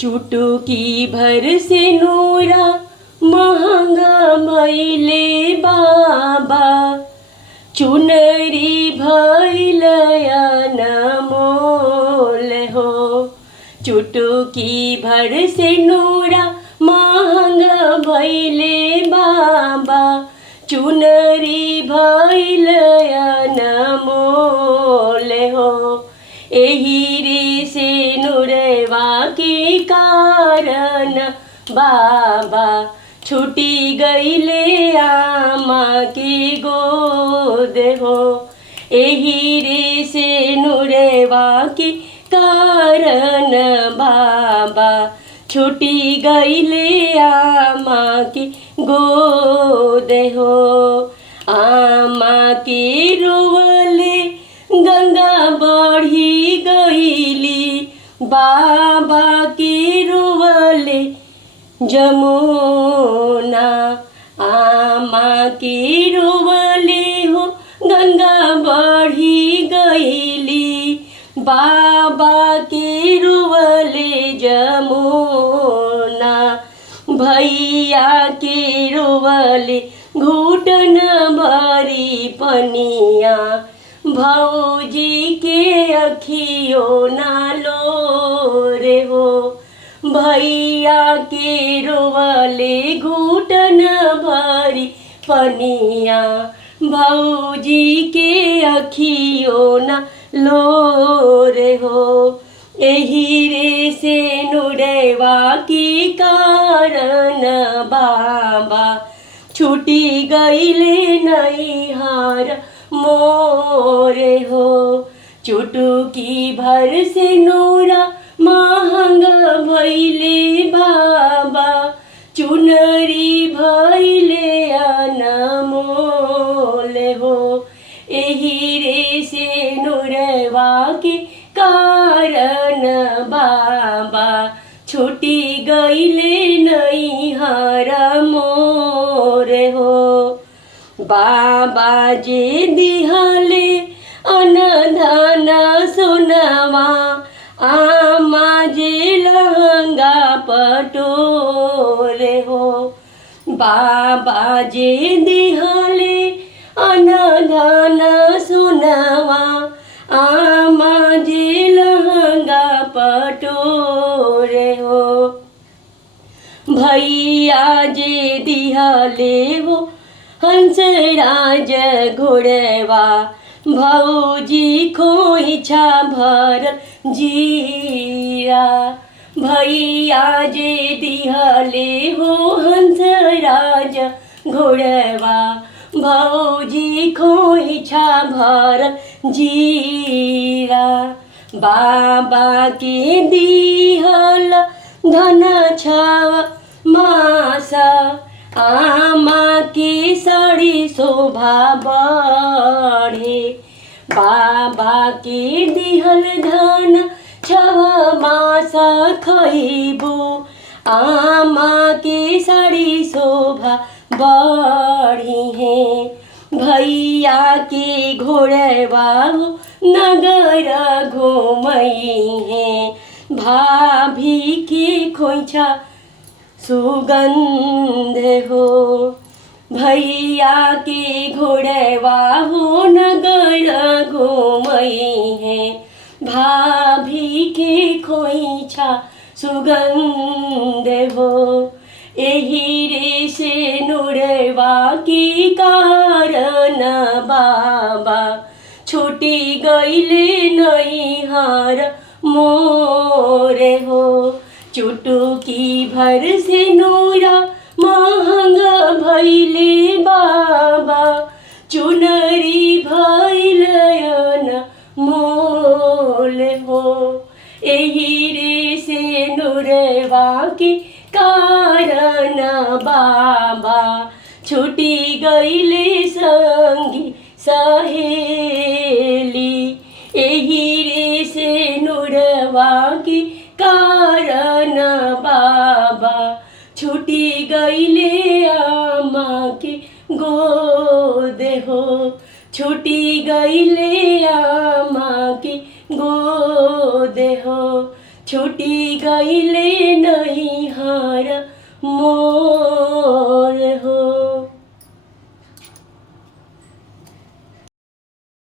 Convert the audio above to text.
चुटकी भर से नूरा महंगा भैले बाबा, चुनरी भैलया नमोल हो। चुटकी भर से नूरा महंगा भैले बाबा, चुनरी भैलया नमोल हो। एही रे से नुरवा के कारण बाबा, छूटी गईले आमा के गोद हो। एही रे से नुरवा के कारण बाबा, छूटी गईले आमा के गोद हो। आमा के रोवले गंगा बढ़ी गईली, बाबा के रोवले जमुना। आमा के रोवले हो गंगा बढ़ी गईली, बाबा के रोवले जमुना। भैया के रोवले घुटन भरी पनिया, भौजी के अखियो नालो रे हो। भैया के रोवले घुटन भरी पनिया, भौजी के अखियो नालो रे हो। एही रे से नुरवा के कारण बाबा, छूटी गईले नैहर मोरे हो। चुटकी भर से नूरा महंगा भैले बाबा, चुनरी भैले अनमोल हो। एही रे से नुरवा के कारण बाबा, छूटी गईले नैहर मोरे हो। बाबा जे दिहले अनधन सोनवा, आमा जे लहंगा पटोरे हो। बाबा जे दिहले अनधन सोनवा, आमा जे लहंगा पटोरे हो। भैया जे दिहले हो हंसराज घोड़वा, भौजी खोइछा भर जीरा। भैया जे दिहले हो हंसराज घोड़वा, भौजी खोइछा भर जीरा। बाबा के दिहल धन छव मासा, आमा के साड़ी शोभा बढ़े। बाबा के दिहल धन छव मासा खइबू, आमा के साड़ी शोभा बढ़ी है। भैया के घोड़वा नगर घूमई है, भाभी के खोइछा सुगंध हो। भैया के घोड़वा हो नगर घूमई है, भाभी के खोइछा सुगंध हो। एही रे से नुरवा के कारण बाबा, छूटी गईले नैहर मोरे हो। चुटकी भर से नूरा महंगा भैले बाबा, चुनरी भैलयन मोल हो। एही रे से नुरवा के कारण बाबा, छूटी गईले संगी सहेली। एही रे से नुरवा के कारण बाबा, छूटी गईले आमा के गोद हो। छूटी गईले आमा के गोद हो। छुटी गईले नैहर मोर